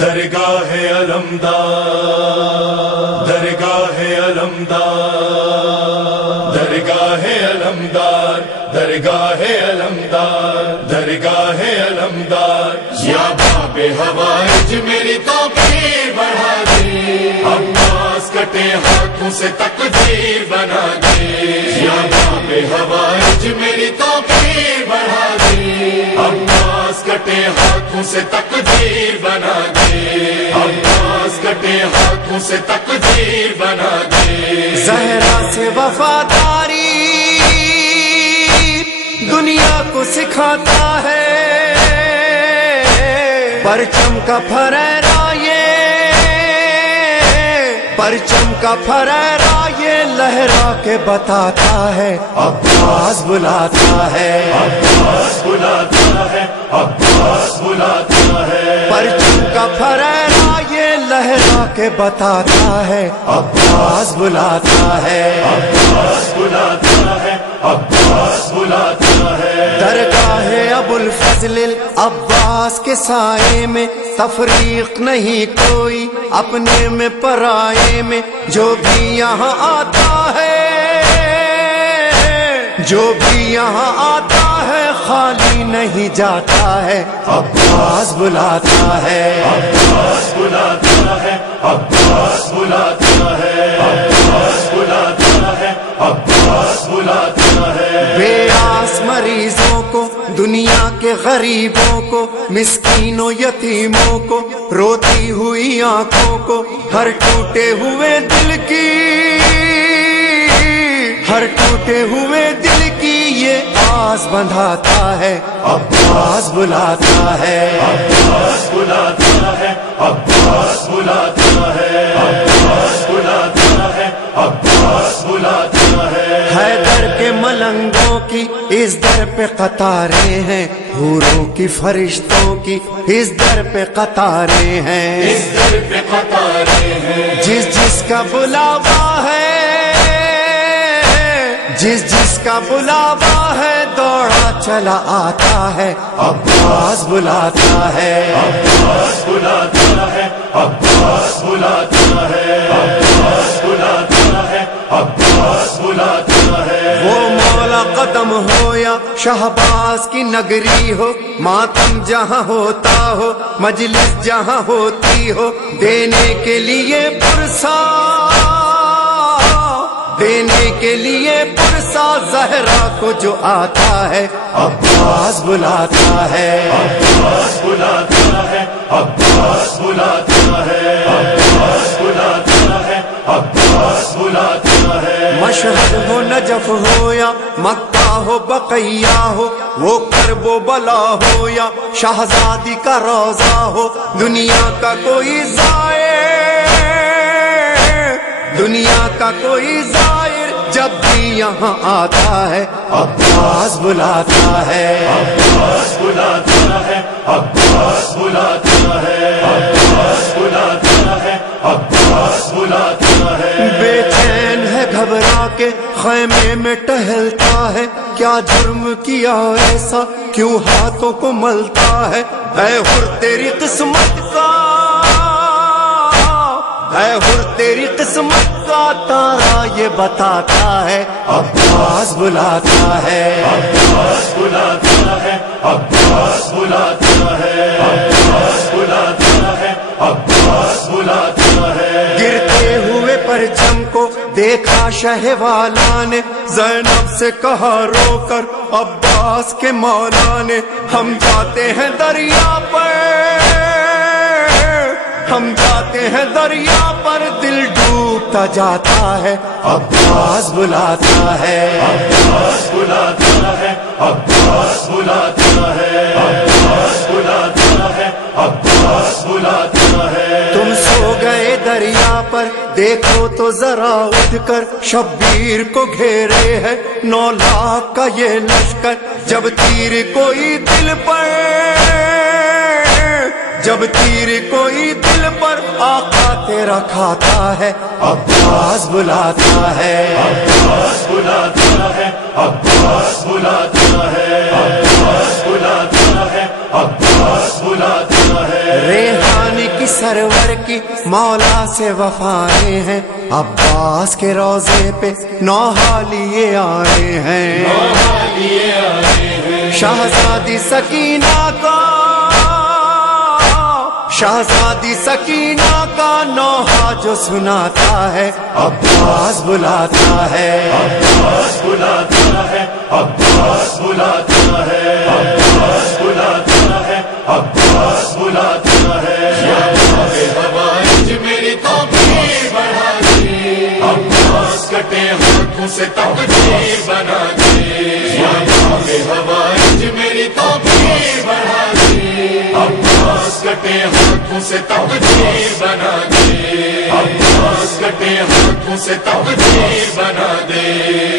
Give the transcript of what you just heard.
درگاہ علمدار، درگاہ علمدار، درگاہ علمدار، درگاہ علمدار، درگاہ علمدار، یا باب ہوائج میری توقیر بڑھا دے، عباس کٹے ہاتھوں سے تقدیر بنا دے، یا باب ہوائج میری توقیر بڑھا دے، عباس کٹے ہاتھوں سے تقدیر بنا دے، عباس کٹے ہاتھوں سے تقدیر بنا دے، زہرا سے وفاداری دنیا کو سکھاتا ہے، پرچم کا پھریرا یہ، پرچم کا پھریرا یہ لہرا کے بتاتا ہے، عباس بلاتا ہے، عباس بلاتا ہے، عباس بلاتا ہے، پرچم کا پھریرا یہ لہرا کے بتاتا ہے، عباس بلاتا ہے، عباس بلاتا ہے، عباس بلاتا ہے، درگاہ ابو الفضل العباس کے سائے میں تفریق نہیں کوئی، اپنے میں پرائے میں جو بھی یہاں آتا ہے، جو بھی یہاں آتا ہے خالی نہیں جاتا ہے، عباس بلاتا ہے، عباس بلاتا ہے، عباس بلاتا ہے، عباس بلاتا ہے، عباس بلاتا ہے، بے آس مریضوں کو، دنیا کے غریبوں کو، مسکینوں یتیموں کو، روتی ہوئی آنکھوں کو، ہر ٹوٹے ہوئے دل کی، ہر ٹوٹے ہوئے دل کی یہ آس بندھاتا ہے، عباس بلاتا ہے، عباس بلاتا ہے، عباس بلاتا ہے، عباس بلاتا ہے، عباس بلاتا ہے، حیدر کے ملنگوں کی اس در پہ قطاریں ہیں، حوروں کی فرشتوں کی اس در پہ قطاریں ہیں، اس در پہ قطاریں ہیں، جس جس کا بلاوا ہے، جس جس کا بلاوا ہے دوڑا چلا آتا ہے، عباس بلاتا ہے، عباس بلاتا ہے، عباس بلاتا ہے، عباس بلاتا ہے، عباس بلاتا ہے، وہ مولا قدم ہو یا شہباز کی نگری ہو، ماتم جہاں ہوتا ہو، مجلس جہاں ہوتی ہو، دینے کے لیے پرسا، دینے کے لیے پرسا زہرا کو جو آتا ہے، عباس بلاتا ہے، عباس بلاتا ہے، عباس بلاتا ہے، عباس بلاتا ہے، عباس بلاتا ہے، مشہد ہو نجف ہو یا مکہ ہو بقیہ ہو، وہ کرب و بلا ہو یا شہزادی کا روضہ ہو، دنیا کا کوئی زائر، دنیا کا کوئی زائر جب بھی یہاں آتا ہے، عباس بلاتا ہے، عباس بلاتا ہے، عباس بلاتا ہے، عباس بلاتا ہے، عباس بلاتا ہے، بے چین ہے گھبرا کے خیمے میں ٹہلتا ہے، کیا جرم کیا ایسا کیوں ہاتھوں کو ملتا ہے، اے حر تیری قسمت کا، اے حر تیری قسمت کا تارا یہ بتاتا ہے، عباس بلاتا ہے، عباس بلاتا ہے، عباس بلاتا ہے، عباس بلاتا ہے، عباس بلاتا ہے، گرتے ہوئے پرچم کو دیکھا شہ والا نے، زینب سے کہا رو کر عباس کے مولا نے، ہم جاتے ہیں دریا پر، ہم جاتے ہیں دریا پر، دل ڈوبتا جاتا ہے، عباس بلاتا ہے، عباس بلاتا ہے، عباس بلاتا ہے، عباس بلاتا ہے، عباس بلاتا ہے، تم سو گئے دریا پر، دیکھو تو ذرا اٹھ کر، شبیر کو گھیرے ہے 9 لاکھ کا یہ لشکر، جب تیر کوئی دل پر، جب تیر کوئی دل پر آقا تیرا کھاتا ہے، عباس بلاتا ہے، عباس بلاتا ہے، عباس بلاتا ہے، عباس بلاتا ہے، عباس بلاتا ہے، ریحان کی سرور کی مولا سے وفائیں ہیں، عباس کے روضے پہ نوحہ لیے آئے ہیں، شہزادی سکینہ کا، شہزادی سکینہ کا نوحہ جو سناتا ہے، عباس بلاتا ہے، عباس بلاتا ہے، عباس بلاتا ہے، عباس بلاتا ہے، عباس بلاتا ہے، یا باب ہوائج میری توقیر بڑھا دے، عباس کٹے ہاتھوں سے تقدیر بنا دے، یا باب ہوائج میری توقیر بڑھا دے، عباس کٹے ہاتھوں سے تقدیر بنا دے، عباس کٹے ہاتھوں سے تقدیر بنا دے۔